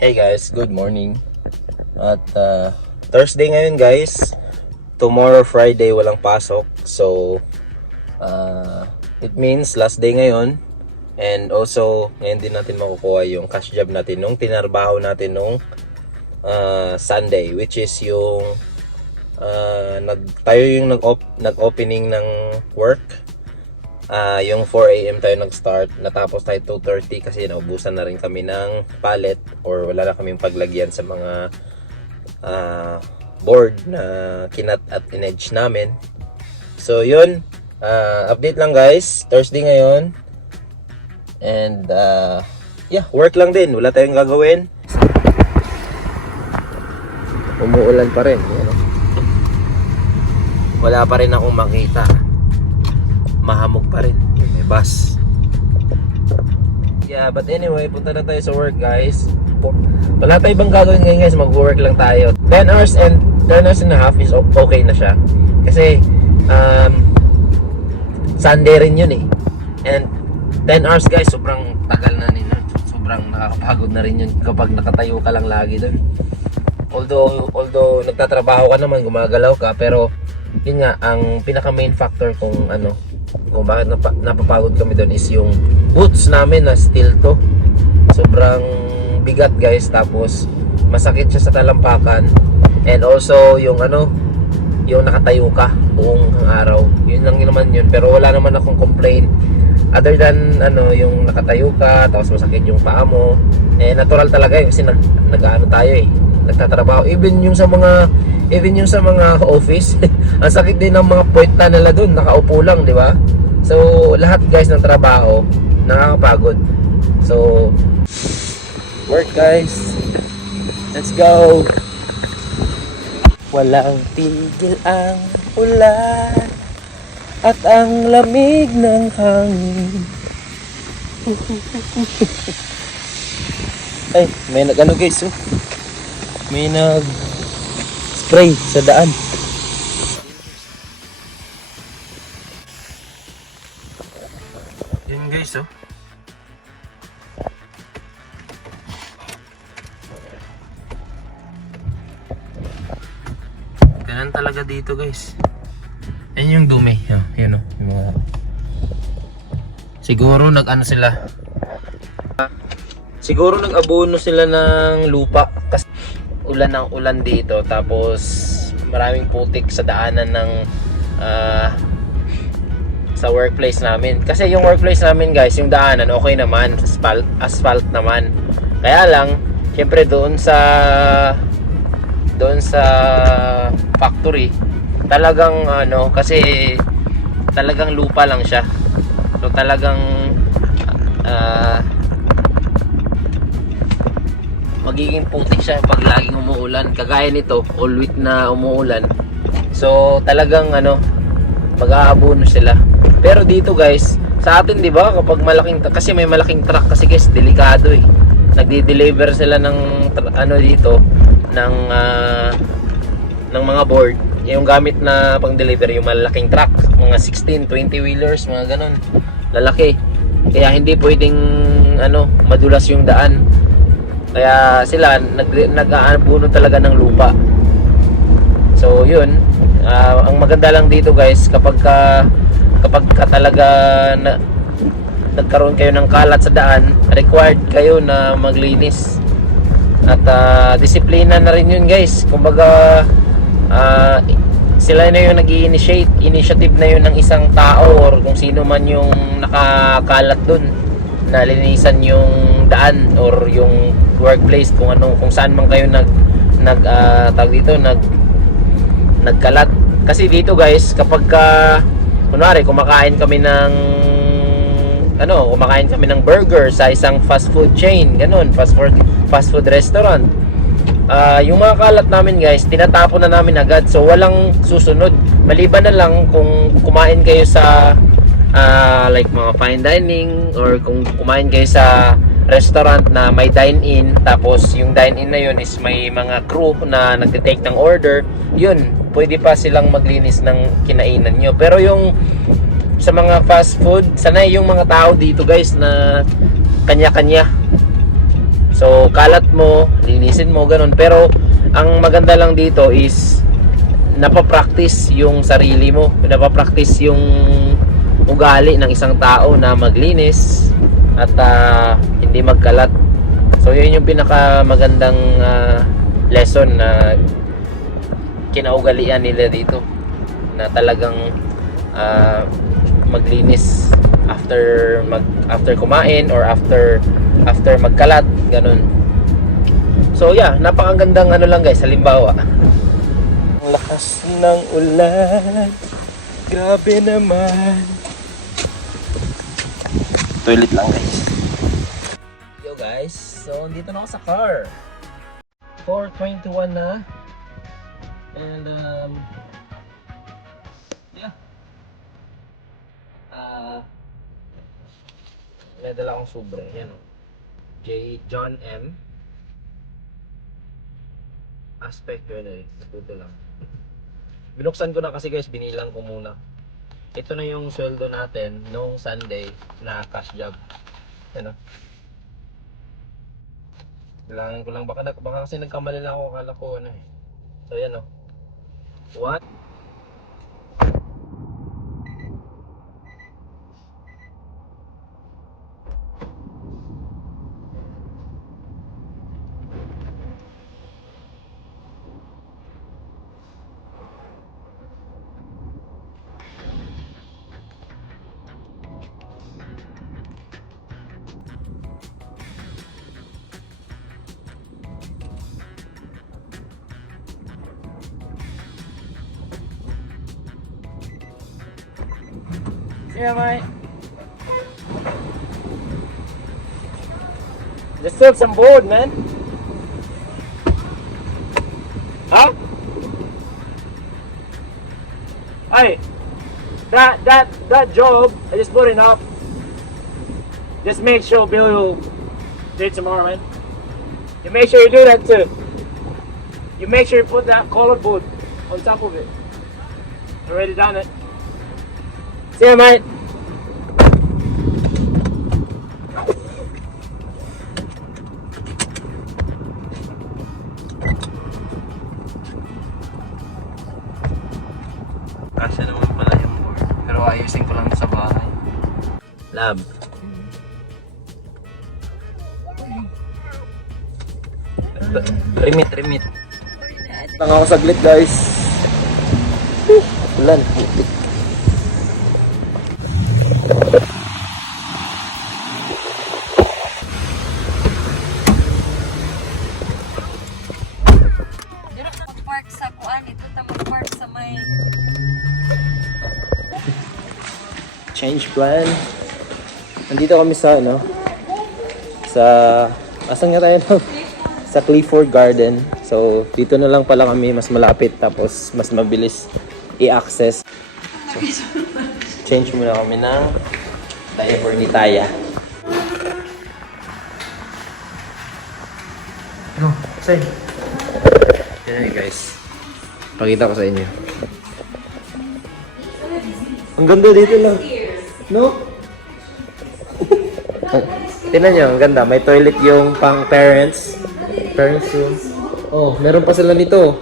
Hey guys, good morning. At Thursday ngayon guys. Tomorrow Friday walang pasok. So it means last day ngayon. And also ngayon din natin makukuha yung cash job natin nung tinarbaho natin nung Sunday, which is yung tayo yung nag-opening ng work. Yung 4 AM tayo nag-start, natapos tayo 2:30 kasi naubusan na rin kami ng pallet or wala na kaming paglagyan sa mga board na kinat at in-edge namin. So yun, update lang guys, Thursday ngayon. And work lang din, wala tayong gagawin. Umuulan pa rin, yan. Wala pa rin akong makita. Mahamog pa rin, may bus. Yeah, but anyway, punta na tayo sa work guys. Wala tayong ibang gagawin ngayon guys, mag-work lang tayo. 10 hours and a half is okay na siya. Kasi Sunday rin yun eh. And 10 hours guys, sobrang tagal na rin yun. Sobrang nakakapagod na rin yun kapag nakatayo ka lang lagi doon. Although nagtatrabaho ka naman, gumagalaw ka, pero yun nga, ang pinaka main factor kung bakit napapagod kami doon is yung boots namin na steel to. Sobrang bigat guys, tapos masakit siya sa talampakan. And also yung yung nakatayo ka buong araw. Yun lang naman yun, pero wala naman akong complaint other than yung nakatayo ka tapos masakit yung paa mo. Natural talaga yun kasi tayo nagtatrabaho. Even yung sa mga office ang sakit din ng mga puweta nila doon, nakaupo lang, di ba? So lahat guys ng trabaho nakakapagod. So work guys, let's go. Walang tigil ang ulan at ang lamig ng hangin. Ay, may guys, may spray sa daan. Yun guys, ganun talaga dito guys. Yan yung dumi. Yun yung mga... Siguro siguro nag-abono sila ng lupa kasi ulan ng ulan dito, tapos maraming putik sa daanan ng sa workplace namin. Kasi yung workplace namin guys, yung daanan okay naman, asphalt naman. Kaya lang syempre doon sa factory talagang kasi talagang lupa lang siya. So talagang magiging putik siya pag laging umuulan. Kagaya nito, all week na umuulan. So talagang mag-aabono sila. Pero dito guys, sa atin 'di ba, kapag kasi may malaking truck kasi guys, delikado eh. Nagde-deliver sila ng dito ng mga board. Yung gamit na pang-deliver, yung malaking truck, mga 16, 20 wheelers, mga ganun. Lalaki. Kaya hindi pwedeng madulas yung daan. Kaya sila nag-aabono talaga ng lupa. So yun, ang maganda lang dito guys, kapag ka talaga nagkaroon kayo ng kalat sa daan, required kayo na maglinis. At disiplina na rin yun guys. Kumbaga sila na yung initiative na yun ng isang tao or kung sino man yung nakakalat dun na linisan yung daan or yung workplace, kung saan man kayo nagkalat. Kasi dito guys, kapag kunwari kumakain kami ng burger sa isang fast food chain, ganun, fast food restaurant, yung mga kalat namin guys, tinatapon na namin agad. So walang susunod, maliban na lang kung kumain kayo sa like mga fine dining, or kung kumain kayo sa restaurant na may dine-in, tapos yung dine-in na yun is may mga crew na nagtitake ng order, yun, pwede pa silang maglinis ng kinainan nyo. Pero yung sa mga fast food, sanay yung mga tao dito guys na kanya-kanya. So, kalat mo, linisin mo, ganun. Pero, ang maganda lang dito is napapractice yung sarili mo. Napapractice yung ugali ng isang tao na maglinis at hindi magkalat. So, yun yung pinaka magandang lesson na kinaugalian nila dito. Na talagang maglinis after kumain or after magkalat, ganun. So yeah, napakagandang ano lang guys, halimbawa. Ang lakas ng ulan, grabe naman. Toilet lang guys. Yo guys, so dito na ako sa car. 4:21 na. And yeah. May dala akong sobre. Yan o. John M. Aspect yun eh. Ito lang. Binuksan ko na kasi guys, binilang ko muna. Ito na yung sweldo natin noong Sunday na cash job. Yan o. Kailangan ko lang, baka kasi nagkamali lang ako, akala ko ano eh. So yan o. What? Yeah, mate. Just took some board, man. Huh? Hey, that job, I just put it up. Just make sure Bill will do it tomorrow, man. You make sure you do that too. You make sure you put that colored board on top of it. Already done it. See ya, mate. Kasya naman pala yung board. Pero ayusin ko lang sa bahay. Lab. Remit. Tanga ako saglit guys. Ulan. Park sa kuan, ito tamo park sa may Change plan. Nandito kami sa asan nga tayo? Sa Clifford Garden. So dito na lang pala kami, mas malapit tapos mas mabilis i-access. So, change muna kami ng diaper ni Taya. Ano? Say. Yan guys. Pakita ko sa inyo. Ang ganda dito lang. No? Tingnan nyo, ang ganda. May toilet yung pang parents. Parents room. Oh, meron pa sila nito.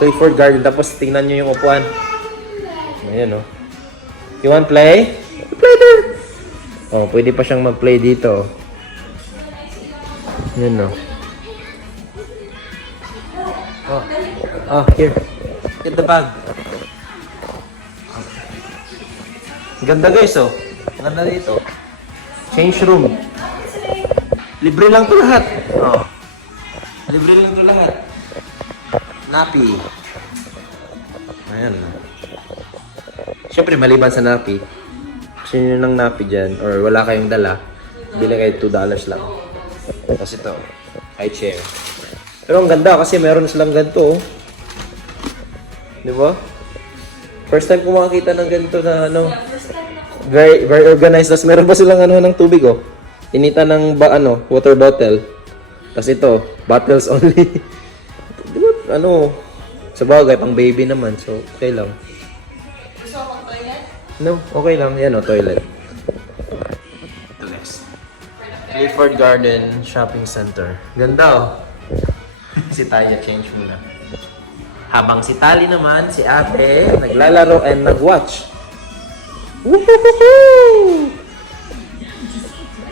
Clifford Garden. Tapos tingnan nyo yung upuan. Ayan oh. You want play? Play there! Oh, pwede pa siyang mag-play dito. Yun oh. Oh, here. Get the bag. Ganda guys oh. Ganda dito. Change room. Libre lang to lahat. Oh. Libre lang to lahat. Napi. Ayan. Siyempre maliban sa napi. Gusto nyo ng napi dyan or wala kayong dala, bili kayo $2 lang. Tapos ito, high chair. Pero ang ganda kasi meron silang ganito oh. Di ba? First time ko makakita ng ganito na very, very organized. Tapos meron pa silang ng tubig oh. Inita ng water bottle. Tapos ito, bottles only. Di ba, sa bagay, pang baby naman. So, okay lang. gusto mo toilet? No, okay lang. Yan oh, toilet. Ito guys. Clifford Garden Shopping Center. Ganda oh. Si Taya change muna. Habang si Tali naman, si ate, naglalaro and nag-watch. Woohoo!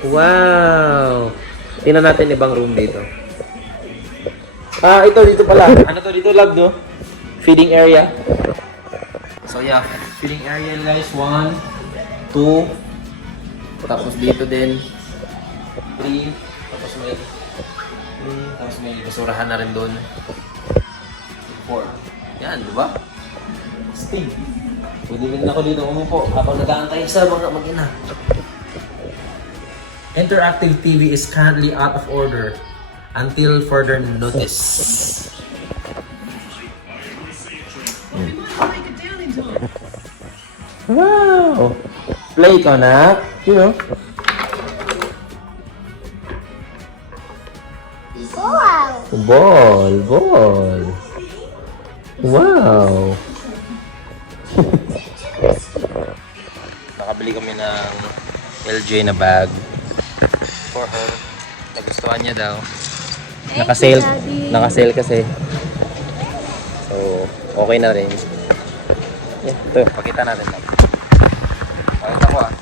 Wow! Tingnan natin ibang room dito. Ah, dito pala. Ano to dito, lab, no? Feeding area. So yeah, feeding area guys. 1, 2. Tapos dito din. 3. Tapos may basurahan na rin doon. 4. Yan, di ba? Sting. Pwede rin ako dito umupo habang nag-aantay sa mga mag-ina. Interactive TV is currently out of order until further notice. Wow! Play ka na. You know. Ball. Wow! Nakabili kami ng LJ na bag for her. Nagustuhan niya daw. Naka-sale kasi. So, okay na rin. Yeah, ito, pakita natin lang. Pakita ko ah.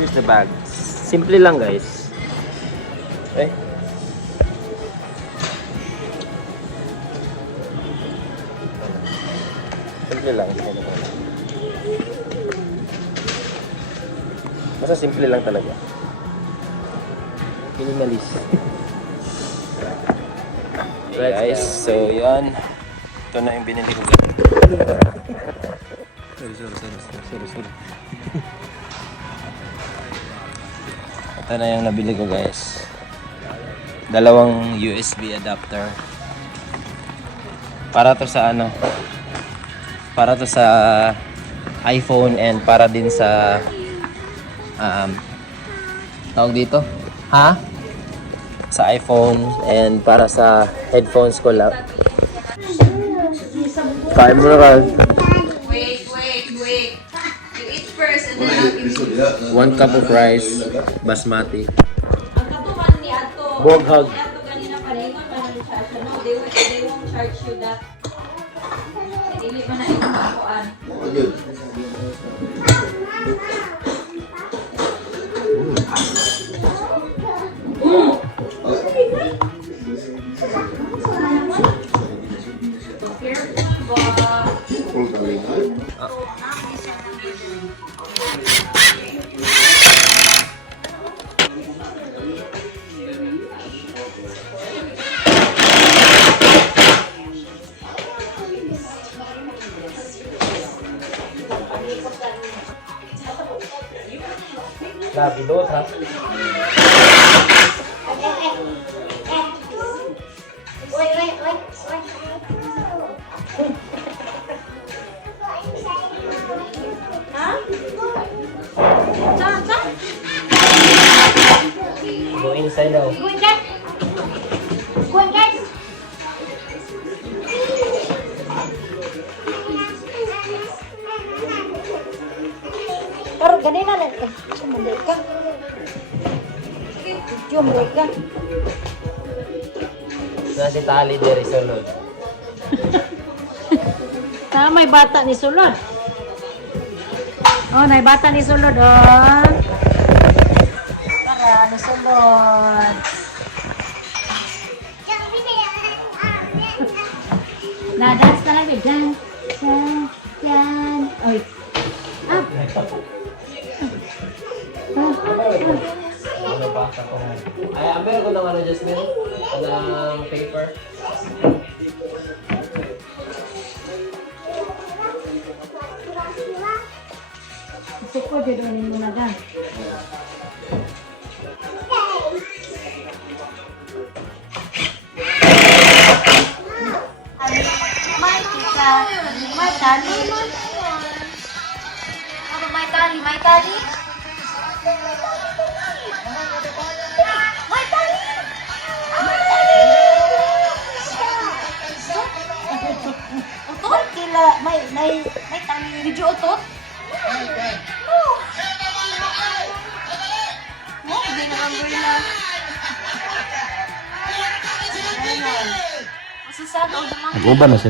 Here's the bag. Simple lang guys. Okay. Simple lang. Basta simple lang talaga. Minimalist. Okay guys, so yan. Ito na yung binili ko guys. Sorry. Ito na yung nabili ko guys. 2 USB adapter. Para to sa ano? Para to sa iPhone and para din sa tawag dito? Ha? Sa iPhone and para sa headphones ko lang. Kain mo na ka. Wait. You eat first and then I'll give you. 1 cup of rice, basmati. Ang katuman ni Ato. Boghag. Ni Ato kanina palingon pa ng charge. No, they won't charge you that. Dili man na yung kakuan. Bilot ha. Go inside daw. Pero ganina lang. Sumunod ka. Sumunod ka. Na si Tali diri sulod. May bata ni sulod. Oh, may bata ni sulod, oh. Tara, ni sulod. Na-dance na lang, dance. Yan. Oy. Up. Ano ba? Ay, amber ko ng ano, Jasmine? Ng paper. Suko, didonin mo na dyan. May tali. Utot? May tali. Medyo utot? hindi naka-umbrella. Masasag, o naman. Nag-uban na sila.